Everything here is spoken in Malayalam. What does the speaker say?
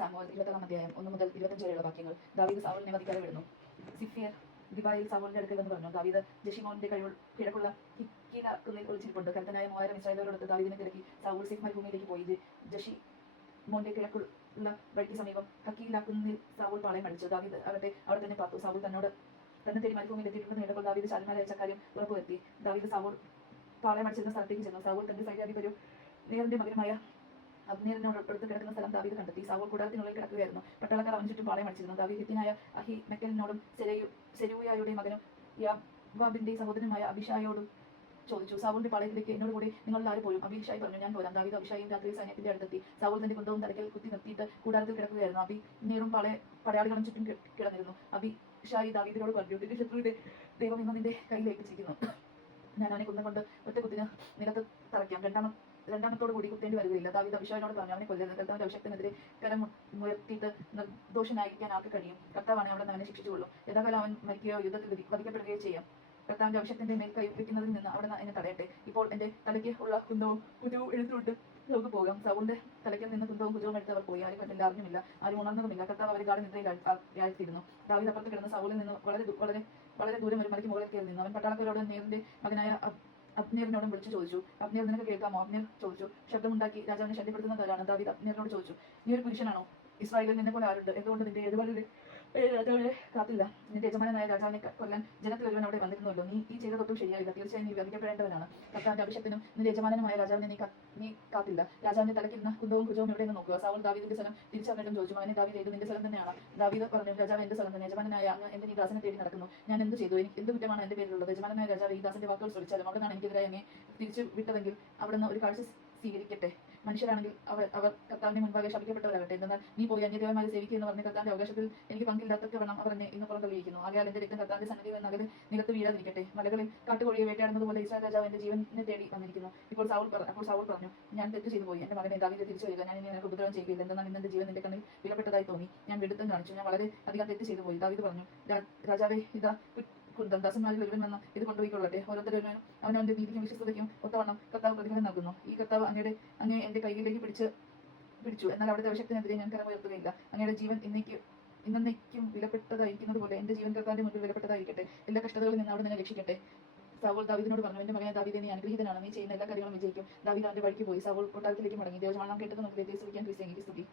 സാമുവൽ ഇരുപത്തൊന്നാം അധ്യായം ഒന്ന് മുതൽ ഇരുപത്തഞ്ച് വരെയുള്ള വാക്യങ്ങൾ. ദാവീദ് സാമുവലിനെ വധിക്കാതെ വിടുന്നു. സിഫിയർ ദിബായിൽ സാമുവലിന്റെ അടുക്കൽ എന്ന് പറഞ്ഞു. ദാവീദ് ജഷിമോന്റെ കഴിവ് കിഴക്കുള്ള ഹിക്കീല കുന്നിൽ ഒളിച്ചിരിപ്പുണ്ട്. കരുത്തനായ മൂവായിരം ഇസ്രായേലോടൊത്ത് ദാവീദിനെ തിരക്കി. സാവൂൾ സിഫ് മരുഭൂമിയിലേക്ക് പോയി. ജഷി മോന്റെ കിഴക്കുള്ള വഴിക്ക് സമീപം ഹക്കീല കുന്നിൽ സാവൂൾ പാളയം അടിച്ചു. ദാവീദ് അവരുടെ അവിടെ തന്നെ പാർത്തു. സാവൂൾ തന്നോട് തന്നെ തേടി മരുഭൂമിയിൽ എത്തിയിട്ടുണ്ട്. നേടുമ്പോൾ ദാവീദ് ശാലിമാരെ അയച്ച കാര്യം ഉറപ്പുവരുത്തി. ദാവീദ് സാവൂൾ പാളയം അടിച്ചിരുന്ന സ്ഥലത്തേക്ക് ചെന്നു. സാവൂൾ തന്റെ സൈന്യാധിപരും നേരിന്റെ മകനുമായ അബ്നേറിനോട് അടുത്ത് കിടക്കുന്ന സ്ഥലം ദാവീദ് കണ്ടെത്തി. സാവൂൾ കൂടാരത്തിനുള്ളിൽ കിടക്കുകയായിരുന്നു. പട്ടാളക്കാർ അവന് ചുറ്റും പാളയം അടിച്ചിരുന്നു. ദാവീദ് ഹിത്തിനായ അഹി മെക്കലിനോടും സെരയു സെരൂയായുടെ മകനും യാബാബിന്റെ സഹോദരനുമായ അഭിഷായോടും ചോദിച്ചു. സാവൂളിന്റെ പാളയത്തിലേക്ക് എന്നോട് കൂടി നിങ്ങൾ ആര് പോലും അഭിഷായി പറഞ്ഞു ഞാൻ പോരാം. ദാവീദ് അഭിഷായും രാത്രി സൈന്യത്തിന്റെ അടുത്തെത്തി. സാവൂൾ തന്റെ കുന്തവും തലയ്ക്കൽ കുത്തി നിർത്തിയിട്ട് കൂടാരത്തിൽ കിടക്കുകയായിരുന്നു. അഭി നീറും പാളയ പടയാളികളും ചുറ്റും കിടന്നിരുന്നു. അഭിഷായി ദാവീദിനോട് പറഞ്ഞു നിന്റെ ശത്രുവിന്റെ ദൈവം ഇന്ന് നിന്റെ കയ്യിലേൽപ്പിച്ചിരിക്കുന്നു. ഞാൻ അവനെ കുന്തം കൊണ്ട് ഒറ്റ കുത്തിന് നിലത്ത് തറയ്ക്കാം. രണ്ടാമ രണ്ടാമത്തോട് കൂടി കുത്തേണ്ടി വരികയില്ല. ദാവീദ് അഭിഷേകനോട് പറഞ്ഞു അവനെ കൊല്ലരുത് കർത്താവിന്റെ അഭിഷേകത്തിനെതിരെ കരം ഉയർത്തിയിട്ട് നിർദോഷനായിരിക്കാൻ ആർക്ക് കഴിയും? കർത്താവാണ് അവിടെ അവനെ ശിക്ഷിച്ചുകൊള്ളും. യഥാകാലം അവൻ മരിക്കുകയോ യുദ്ധത്തിൽ വധി- വധിക്കപ്പെടുകയോ ചെയ്യാം. കർത്താവിന്റെ അഭിഷേകത്തിന്റെ മേൽ കൈപ്പിക്കുന്നതിൽ നിന്ന് അവിടെ എന്നെ തടയട്ടെ. ഇപ്പോൾ എന്റെ തലയ്ക്ക് ഉള്ള കുന്തവും കുറ്റവും എഴുത്തുവിട്ട് നമുക്ക് പോകാം. സൗളിന്റെ തലയ്ക്ക് നിന്ന് കുന്തവും കുറ്റവും എടുത്ത് അവർ പോയി. ആരും കണ്ടില്ല അറിഞ്ഞുമില്ല. ആരും ഉണർന്നതുമില്ല. കർത്താവ് അവർ ഗാർഡ് നിദ്രയിൽ ആഴ്ത്തിയിരുന്നു രാവിലെ അപ്പുറത്ത് കിടന്ന സൗളിൽ നിന്ന് വളരെ വളരെ വളരെ ദൂരം ഒരു മലയ്ക്ക് മുകളിൽ കയറി നിന്നു. അവൻ പട്ടാളക്കാരോട് നേരിന്റെ മകനായ അബ്നേറിനോടും വിളിച്ചു ചോദിച്ചു. അബ്നേർ നിനക്ക് കേൾക്കാമോ? അബ്നേർ ചോദിച്ചു. ശബ്ദമുണ്ടാക്കി രാജാവിനെ ശല്യപ്പെടുത്തുന്നവരാണ് ദാവീദ് അബ്നേറിനോട് ചോദിച്ചു. നീ ഒരു പുരുഷനാണോ? ഇസ്രായേലിൽ നിന്നെ പോലെ ആരുണ്ട്? എന്തുകൊണ്ട് നിന്റെ എഴുപതിൽ രാജാവിനെ കാത്തില്ല നിന്റെ യജമാനായ രാജാവിനെ കൊല്ലാൻ ജനത്തിൽ ഒരുവൻ അവിടെ വന്നിരുന്നല്ലോ നീ ഈ ചെയ്തതൊട്ടും ശരിയായില്ല തീർച്ചയായും നീ വധിക്കപ്പെടേണ്ടവനാണ് കർത്താവിന്റെ അഭിഷത്തിനും നിന്റെ യജമാനനുമായ രാജാവിനെ നീ നീ കാത്തില്ല. രാജാവിന്റെ തലക്കിരുന്ന കുന്തവും കുജവും ഇവിടെ നിന്ന് നോക്കുക. സാവൾ ദാവീദിന്റെ സ്ഥലം തിരിച്ചറിഞ്ഞിട്ടും ചോദിച്ചു. അവനെ ദാവീദ് ഏത് നിന്റെ സ്ഥലം തന്നെയാണ്? ദാവീദ് പറഞ്ഞു രാജാവ് എന്റെ സ്ഥലം തന്നെ. യജമാനായ അങ്ങ് എന്റെ നീ ദാസനെ തേടി നടക്കുന്നു. ഞാൻ എന്ത് ചെയ്തു? എനിക്ക് എന്ത് കുറ്റമാണ് എന്റെ പേരിലുള്ളത്? യജമാനായ രാജാവ് ഈ ദാസന്റെ വാക്കുകൾ ശ്രമിച്ചാലും അവിടെ നിന്നാണ് എനിക്കെതിരായി അങ്ങേ തിരിച്ചു വിട്ടതെങ്കിൽ അവിടുന്ന് ഒരു കാഴ്ച സ്വീകരിക്കട്ടെ? മനുഷ്യരാണെങ്കിൽ അവർ അവർ കർത്താവിന്റെ മുൻപാകെ ശപിക്കപ്പെട്ടവരാകട്ടെ. എന്നാൽ നീ പോയി അന്യദേവന്മാരെ സേവിക്കുക എന്ന് പറഞ്ഞ കർത്താവിന്റെ അവകാശത്തിൽ എനിക്ക് പങ്കില്ലാത്തൊക്കെ വേണം അവർ എന്നെ ഇന്ന് പുറന്തള്ളിയിരിക്കുന്നു ആകയാൽ എന്റെ രക്തം കർത്താവിന്റെ സന്നിധി അകലെ നിലത്ത് വീഴാതിരിക്കട്ടെ. മലകളിൽ കാട്ടുകോഴിയെ വേട്ടയാടുന്നത് പോലെ ഇസ്രായേൽ രാജാവ് എന്റെ ജീവനെ തേടി വന്നിരിക്കുന്നു. ഇപ്പോൾ സൗൾ അപ്പോൾ സാവൂൾ പറഞ്ഞു ഞാൻ തെറ്റ് ചെയ്തു പോയി. എന്റെ മകനെ ദാവീദ് തിരിച്ചു വരിക. ഞാൻ ഇനി നിനക്ക് ഉപദ്രവം ചെയ്യുകയില്ല എന്നാൽ ഇന്ന് ജീവൻ നിന്റെ കണ്ണിൽ വിലപ്പെട്ടതായി തോന്നി. ഞാൻ വിടുത്തം കാണിച്ചു. ഞാൻ വളരെ അധികം തെറ്റ് ചെയ്തു പോയി. ദാവീദ് പറഞ്ഞു രാജാവേ ഇതാ ദാസന്മാരിൽ വന്ന് ഇത് കൊണ്ടുപോയിക്കൊള്ളട്ടെ. ഓരോരുത്തരും അവനവന്റെ നീതിക്കും വിശ്വസ്തതയ്ക്കും ഒത്തവണ്ണം കർത്താവ് പ്രതിഫലം നൽകുന്നു. ഈ കർത്താവ് അങ്ങയുടെ അങ്ങേ എന്റെ കൈകളിലേക്ക് പിടിച്ച് പിടിച്ചു. എന്നാൽ അവിടുത്തെ അവശക്തിനെതിരെ ഞാൻ കരം ഉയർത്തുകയില്ല. അങ്ങയുടെ ജീവൻ ഇന്നേക്ക് ഇന്നേക്കും വിലപ്പെട്ടതായിരിക്കുന്നത് പോലെ എന്റെ ജീവൻ കർത്താവിന്റെ മുന്നിൽ വിലപ്പെട്ടതായിരിക്കട്ടെ. എല്ലാ കഷ്ടതകളിൽ നിന്ന് അവിടെ നിന്നെ രക്ഷിക്കട്ടെ. സാവോൾ ദാവീദിനോട് പറഞ്ഞു എന്റെ മകനെ ദാവീദെ നീ അനുഗ്രഹീതനാണ്. നീ ചെയ്യുന്ന എല്ലാ കാര്യങ്ങളും വിജയിക്കും. ദാവിദ് അവന്റെ വഴിക്ക് പോയി. സാവോൾ കൊട്ടാരത്തിലേക്ക് മടങ്ങി. ദേവജമാണം കേട്ടത് നമുക്ക് ദേശിക്കാൻ ക്രിസ്ത്യാനി സ്തുതി.